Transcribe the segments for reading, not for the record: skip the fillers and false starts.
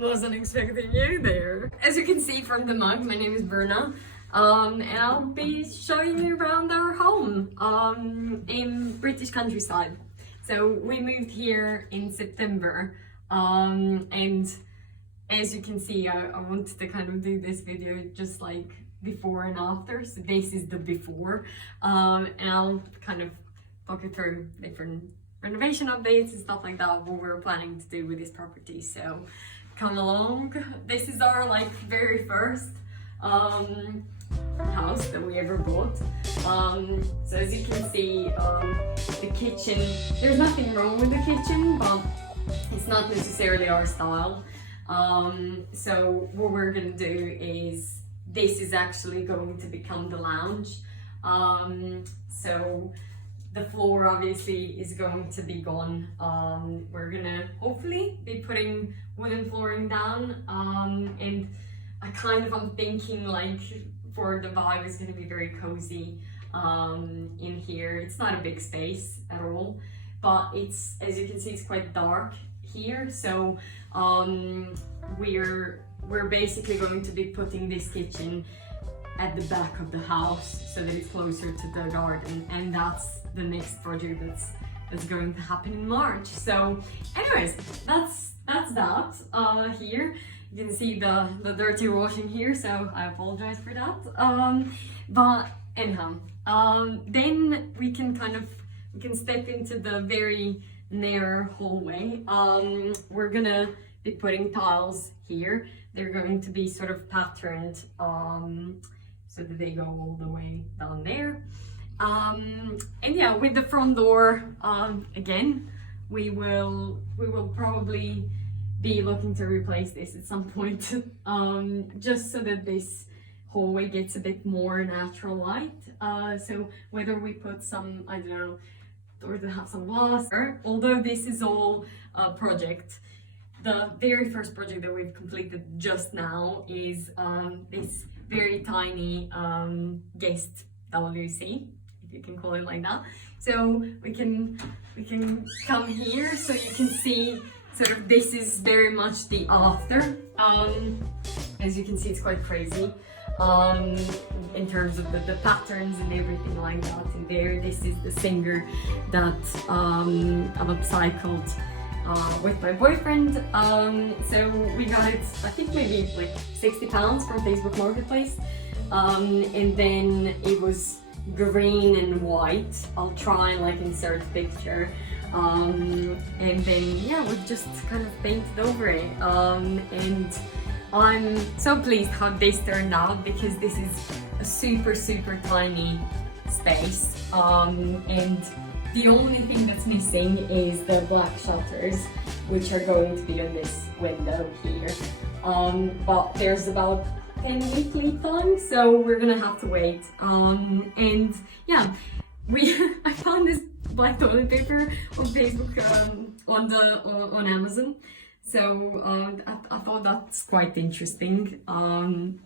Wasn't expecting you there. As you can see from the mug, my name is Bruna. And I'll be showing you around our home in British countryside. So we moved here in September, and as you can see, I wanted to kind of do this video just like before and after. So this is the before, and I'll kind of talk you through different renovation updates and stuff like that, what we're planning to do with this property. So come along. This is our like very first house that we ever bought. So as you can see, the kitchen, there's nothing wrong with the kitchen, but it's not necessarily our style. So what we're gonna do is, this is actually going to become the lounge. So the floor obviously is going to be gone. We're gonna hopefully be putting wooden flooring down, and I'm thinking like for the vibe is gonna be very cozy in here. It's not a big space at all, but it's, as you can see, it's quite dark here. So we're basically going to be putting this kitchen at the back of the house so that it's closer to the garden, and that's the next project that's going to happen in March. So anyways, that's that here. You can see the dirty washing here, so I apologize for that. But anyhow, then we can step into the very narrow hallway. We're gonna be putting tiles here. They're going to be sort of patterned so that they go all the way down there. And yeah, with the front door, again, we will probably be looking to replace this at some point, just so that this hallway gets a bit more natural light. So whether we put some, I don't know, doors that have some glass, although this is all a project, the very first project that we've completed just now is this very tiny guest WC, if you can call it like that. So we can come here so you can see sort of, this is very much the after. As you can see, it's quite crazy in terms of the patterns and everything like that in there. This is the singer that I've upcycled with my boyfriend. So we got it, I think maybe like £60 from Facebook Marketplace, and then it was green and white. I'll try and like insert a picture, and then yeah, we just kind of painted over it, and I'm so pleased how this turned out, because this is a super tiny space, and the only thing that's missing is the black shutters, which are going to be on this window here. But there's about 10-week lead time, so we're gonna have to wait. And yeah, I found this black toilet paper on Facebook, on Amazon. So I thought that's quite interesting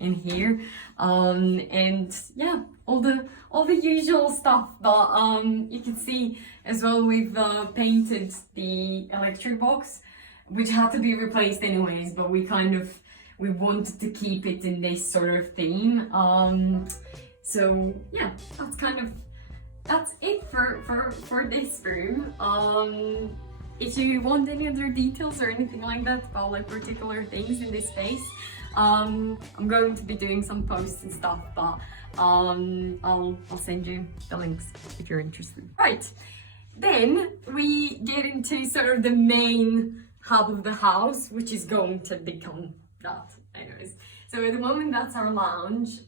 in here, and yeah, all the usual stuff. But you can see as well, we've painted the electric box, which had to be replaced anyways, but we wanted to keep it in this sort of theme. So yeah, that's it for this room. If you want any other details or anything like that about like particular things in this space, I'm going to be doing some posts and stuff, but I'll send you the links if you're interested. Right, then we get into sort of the main hub of the house, which is going to become that. Anyways, so at the moment that's our lounge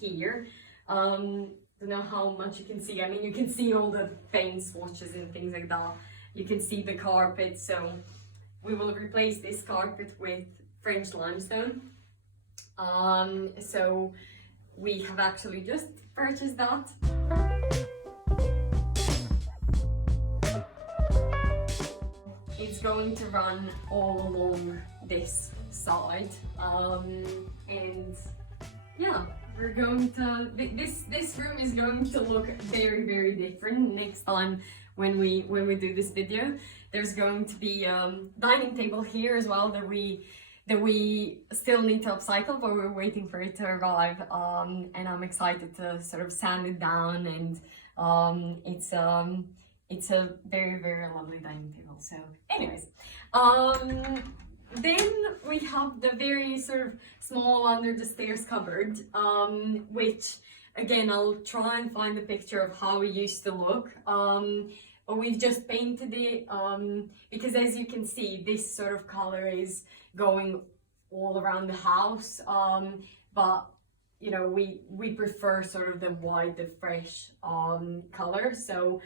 here. Don't know how much you can see. I mean, you can see all the paint swatches and things like that. You can see the carpet, so we will replace this carpet with French limestone. So we have actually just purchased that. It's going to run all along this side, and yeah, we're going to, this room is going to look very different next time when we do this video. There's going to be a dining table here as well that we that we still need to upcycle, but we're waiting for it to arrive, and I'm excited to sort of sand it down, and it's a very, very lovely dining table. So anyways, then we have the very sort of small under the stairs cupboard, which again, I'll try and find a picture of how it used to look. But we've just painted it, because as you can see, this sort of color is going all around the house. But you know, we prefer sort of the white, the fresh color. So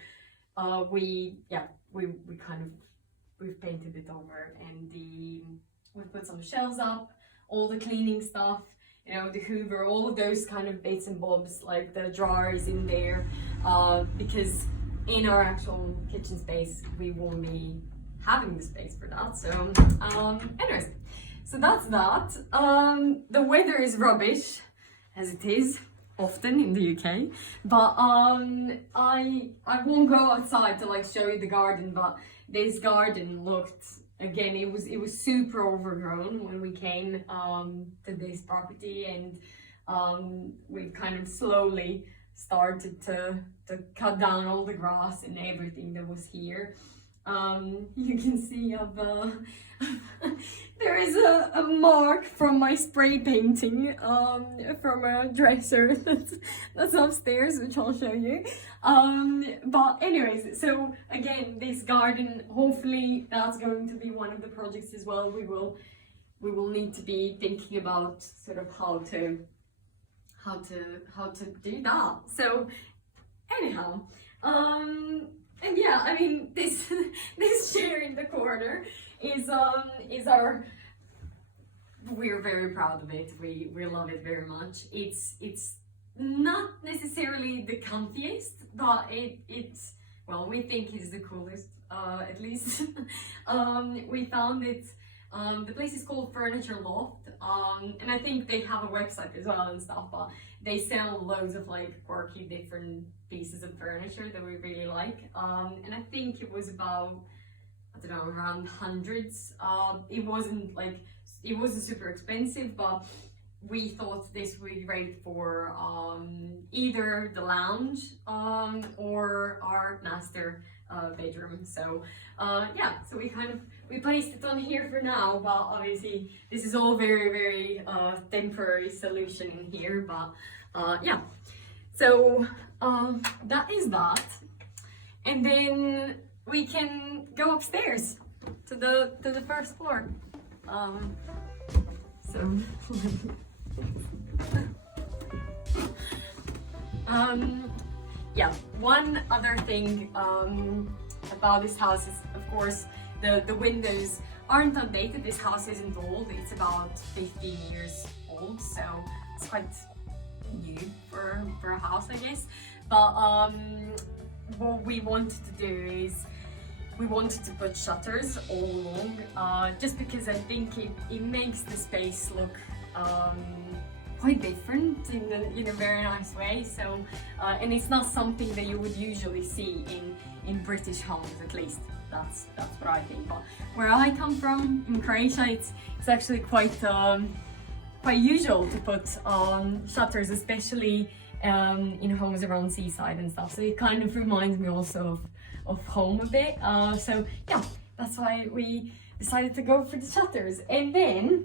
we've painted it over, and we've put some shelves up, all the cleaning stuff, you know, the Hoover, all of those kind of bits and bobs, like the drawers in there, because in our actual kitchen space we won't be having the space for that. So anyways, so that's that. The weather is rubbish, as it is often in the UK, but I won't go outside to like show you the garden, but this garden looked, again, it was super overgrown when we came to this property, and we kind of slowly started to cut down all the grass and everything that was here. You can see there is a mark from my spray painting from a dresser that's upstairs, which I'll show you. But anyways, so again, this garden, hopefully that's going to be one of the projects as well. We will need to be thinking about sort of how to do that. So anyhow, and yeah, I mean, this chair in the corner is our, we're very proud of it. We love it very much. It's not necessarily the comfiest, but it's well, we think it's the coolest, at least. We found it. The place is called Furniture Loft, and I think they have a website as well and stuff, but they sell loads of like quirky different pieces of furniture that we really like, and I think it was about, I don't know, around hundreds. It wasn't super expensive, but we thought this would be great for either the lounge or our master bedroom. So yeah, so we placed it on here for now, but obviously this is all very, very temporary solution in here, but yeah, so that is that, and then we can go upstairs to the first floor. So yeah, one other thing about this house is, of course, the windows aren't outdated. This house isn't old, it's about 15 years old, so it's quite new for a house, I guess. But what we wanted to do is we wanted to put shutters all along, just because I think it makes the space look quite different in a very nice way. So and it's not something that you would usually see in British homes, at least that's what I think. But where I come from in Croatia, it's actually quite usual to put shutters, especially in homes around seaside and stuff. So it kind of reminds me also of home a bit. So yeah, that's why we decided to go for the shutters. And then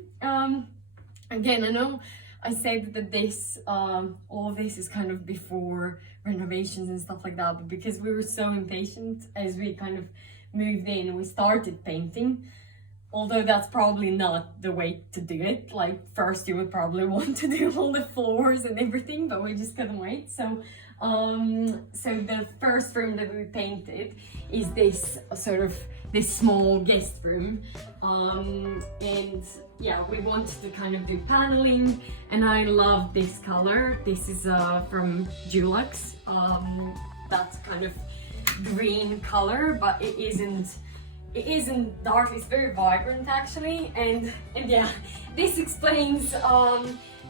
again, I know I said that this all of this is kind of before renovations and stuff like that, but because we were so impatient as we kind of moved in, we started painting. Although that's probably not the way to do it. Like, first you would probably want to do all the floors and everything, but we just couldn't wait. So so the first room that we painted is this sort of this small guest room, and yeah, we wanted to kind of do paneling, and I love this color. This is from Dulux. That's kind of green color, but it isn't dark, it's very vibrant actually, and yeah, this explains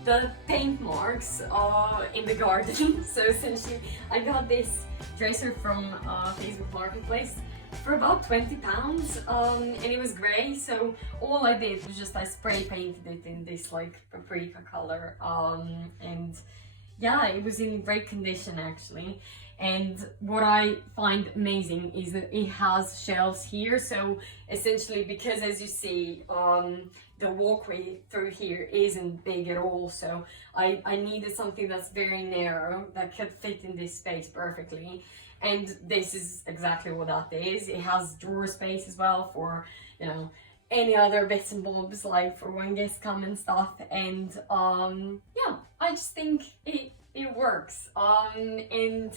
the paint marks in the garden. So essentially I got this dresser from Facebook Marketplace, for about £20, and it was grey. So all I did was just I spray painted it in this like paprika color, and yeah, it was in great condition actually. And what I find amazing is that it has shelves here, so essentially, because as you see, the walkway through here isn't big at all, so I needed something that's very narrow that could fit in this space perfectly, and this is exactly what that is. It has drawer space as well for, you know, any other bits and bobs, like for when guests come and stuff. And yeah, I just think it works. And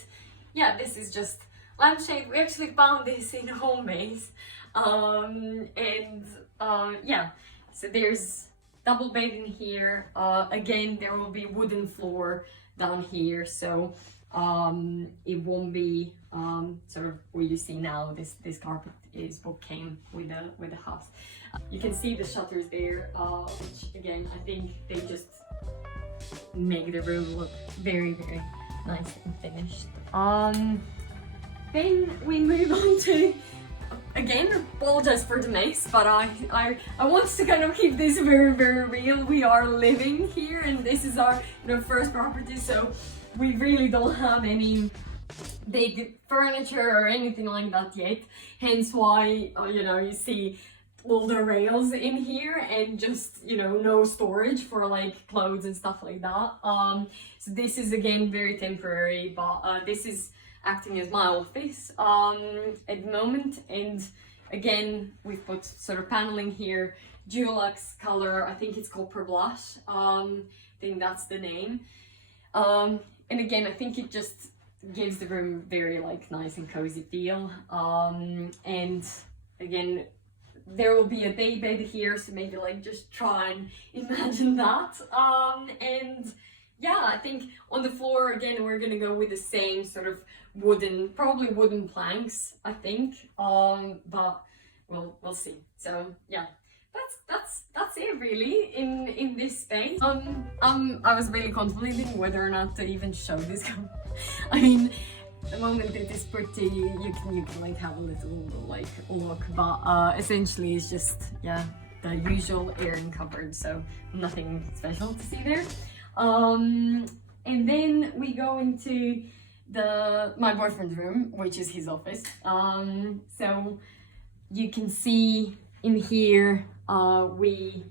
yeah, this is just lampshade. We actually found this in Homebase, yeah, so there's double bed in here. Again, there will be wooden floor down here, so it won't be sort of what you see now. This carpet is what came with the house. You can see the shutters there, which again, I think they just make the room look very, very nice and finished. Then we move on to, again, apologize for the mess, but I want to kind of keep this very, very real. We are living here, and this is our, you know, first property, so we really don't have any big furniture or anything like that yet. Hence why, you know, you see all the rails in here and just, you know, no storage for like clothes and stuff like that. So this is again very temporary, but this is acting as my office at the moment. And again, we've put sort of paneling here, Dulux color, I think it's called Blush, I think that's the name. And again, I think it just gives the room very like nice and cozy feel. And again, there will be a day bed here, so maybe like just try and imagine that. And yeah, I think on the floor again we're gonna go with the same sort of wooden, probably wooden planks, I think. But we'll see. So yeah, that's it really in this space. I was really contemplating whether or not to even show this. I mean, the moment it is pretty, you can like have a little like look, but essentially it's just, yeah, the usual airing cupboard, so nothing special to see there. And then we go into my boyfriend's room, which is his office. So you can see in here, we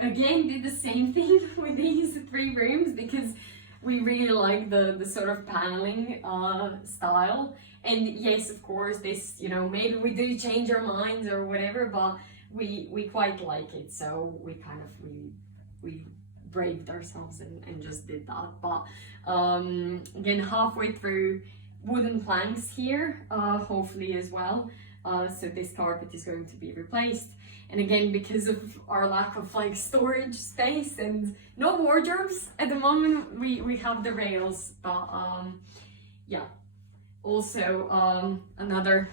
again did the same thing with these 3 rooms because we really like the sort of paneling style. And yes, of course, this, you know, maybe we do change our minds or whatever, but we quite like it, so we kind of we braved ourselves and just did that. But again, halfway through, wooden planks here, hopefully as well. So this carpet is going to be replaced. And again, because of our lack of like storage space and no wardrobes at the moment, we have the rails. But yeah, also another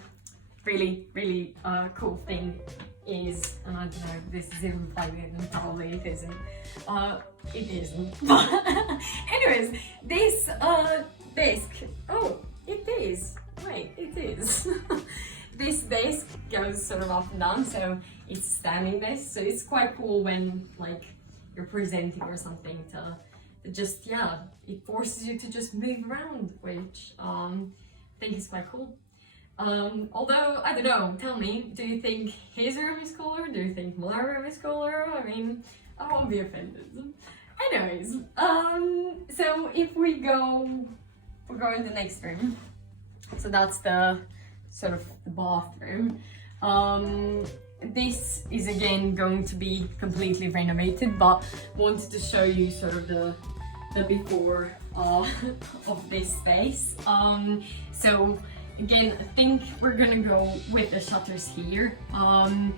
really cool thing is, and I don't know if this is even plugged in, and probably it isn't. It isn't. But anyways, this desk, oh, it is. Wait, it is. This desk goes sort of up and down, so it's standing desk, so it's quite cool when like you're presenting or something to just, yeah, it forces you to just move around, which I think is quite cool. Although, I don't know, tell me, do you think his room is cooler? Do you think my room is cooler? I mean, I won't be offended. Anyways, so if we go in the next room, so that's the sort of the bathroom. This is again going to be completely renovated, but wanted to show you sort of the before of this space. So again, I think we're gonna go with the shutters here. I'm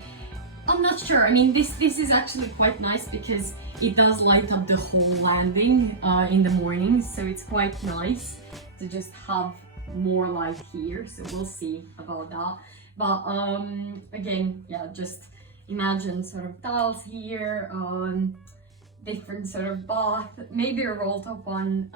not sure. I mean, this is actually quite nice because it does light up the whole landing in the mornings, so it's quite nice to just have more light here. So we'll see about that. But again, yeah, just imagine sort of tiles here, different sort of bath, maybe a roll top one,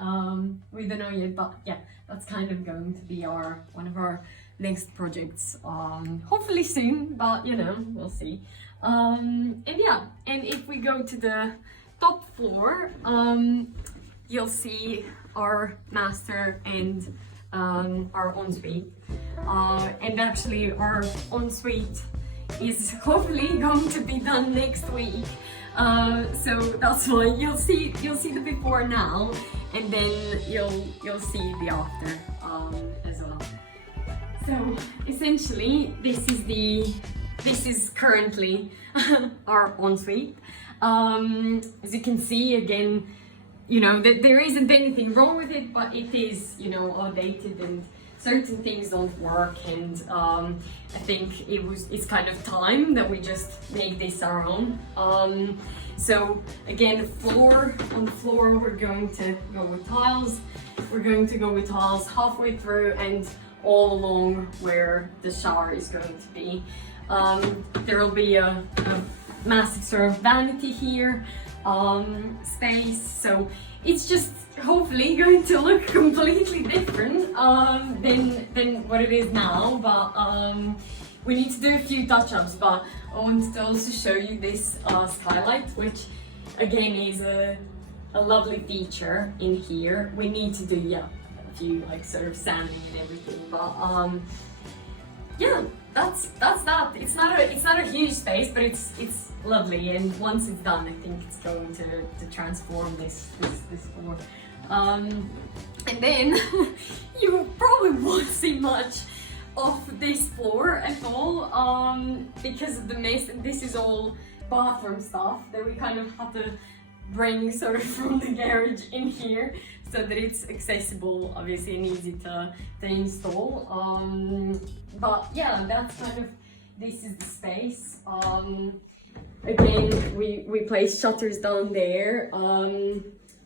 we don't know yet, but yeah, that's kind of going to be one of our next projects, hopefully soon, but you know, we'll see. And yeah, and if we go to the top floor, you'll see our master and our ensuite. And actually our ensuite is hopefully going to be done next week. So that's why you'll see the before now, and then you'll see the after as well. So essentially, this is currently our ensuite. As you can see, again, you know, there isn't anything wrong with it, but it is, you know, outdated and certain things don't work, and I think it's kind of time that we just make this our own. So again, on the floor we're going to go with tiles. We're going to go with tiles halfway through and all along where the shower is going to be. There will be a massive sort of vanity here space, so it's just hopefully going to look completely different than what it is now, but we need to do a few touch-ups. But I wanted to also show you this skylight, which again is a lovely feature in here. We need to do a few like sort of sanding and everything, but yeah, that's that. It's not a huge space, but it's lovely, and once it's done, I think it's going to transform this floor. And then you probably won't see much of this floor at all, because of the mess. This is all bathroom stuff that we kind of have to bring sort of from the garage in here, so that it's accessible, obviously, and easy to install. But yeah, that's kind of, this is the space. Again, we place shutters down there.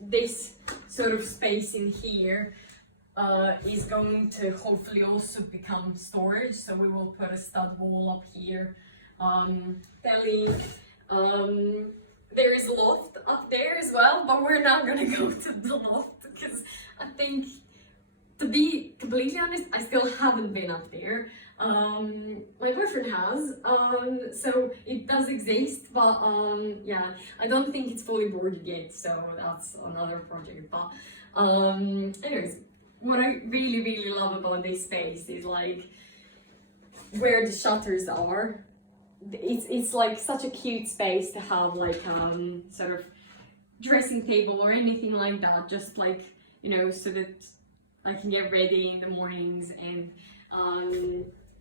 This sort of space in here is going to hopefully also become storage, so we will put a stud wall up here. Belly, there is a loft up there as well, but we're not gonna go to the loft because I think, to be completely honest, I still haven't been up there. My boyfriend has, so it does exist, but yeah, I don't think it's fully boarded yet, so that's another project. But anyways, what I really love about this space is like where the shutters are. It's like such a cute space to have, like sort of dressing table or anything like that, just like, you know, so that I can get ready in the mornings, and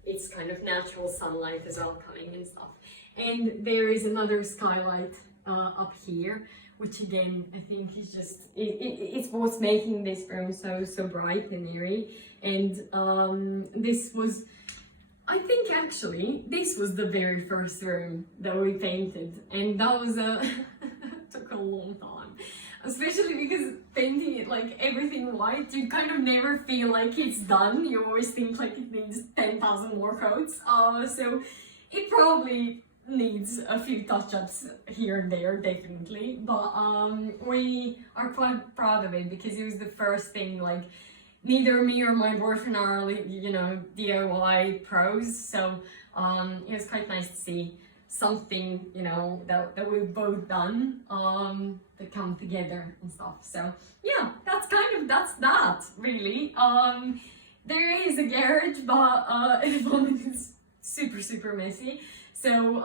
it's kind of natural sunlight as well coming and stuff. And there is another skylight up here, which again I think is just it's what's making this room so bright and airy. And this was, I think actually this was the very first room that we painted, and that was took a long time, especially because painting it like everything white, you kind of never feel like it's done. You always think like it needs 10,000 more coats. So it probably needs a few touch-ups here and there, definitely. But we are quite proud of it because it was the first thing. Like, neither me or my boyfriend are, you know, DIY pros, so it was quite nice to see something, you know, that we've both done that come together and stuff. So yeah, that's that really. There is a garage, but at the moment it's super messy. So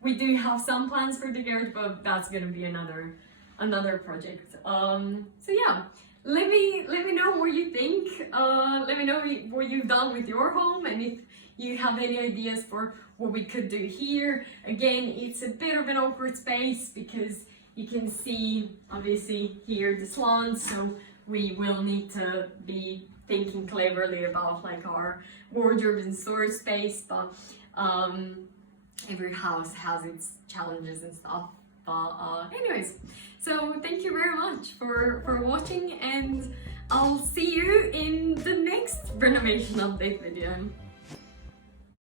we do have some plans for the garage, but that's gonna be another project. So yeah, let me know what you think. Let me know what you've done with your home, and if you have any ideas for what we could do here. Again, it's a bit of an awkward space because you can see obviously here the slants, so we will need to be thinking cleverly about like our wardrobe and storage space. But every house has its challenges and stuff. But anyways, so thank you very much for watching, and I'll see you in the next renovation update video.